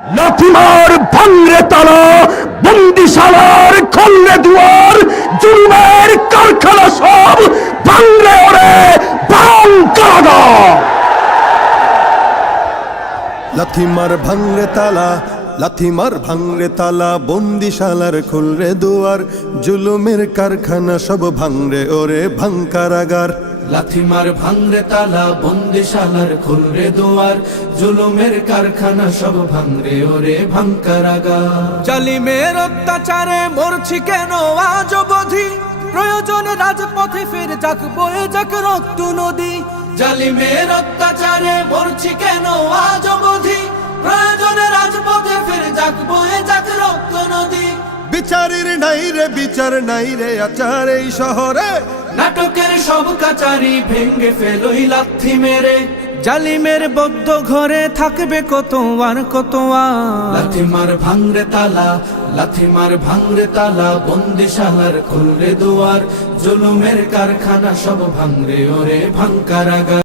লাথিমার ভাঙরে তালা, বন্দিশালার খলরে দুয়ার, জুলুমের কারখানা সব ভাঙরে ওরে ভাঙ কারাগার। লাথিমার ভাঙরে তালা, লাথিমার ভাঙরে তালা, বন্দিশালার খুলরে দুয়ার, জুলুমের কারখানা সব ভাঙরে ওরে ভাঙ কারাগার। লাথিমার ভাঙরে তালা, বন্দিশালার খুলরে দুয়ার, জুলুমের কারখানা সব ভাঙরে ওরে ভাঙ কারাগার। জালিমের অত্যাচারে মরছি কেন আজ অবধি, প্রয়োজনে রাজপথে ফের যাক বয়ে যাক রক্ত নদী। জালিমের অত্যাচারে মরছি কেন আজ অবধি, প্রয়োজনে রাজপথে ফের যাক বয়ে যাক রক্ত নদী। বিচারের নাই রে বিচার নাই রে আচার এই শহরে, নাটকের সব কাচারি ভেঙ্গে ফেলোই লাথি মেরে। জালিমের বদ্ধ ঘরে থাকবে কত আর কত আর। লাথিমার ভাঙরে তালা, লাথিমার ভাঙরে তালা, বন্দিশালার খুলরে দুয়ার, জুলুমের কারখানা সব ভাঙরে ওরে ভাঙ কারাগার।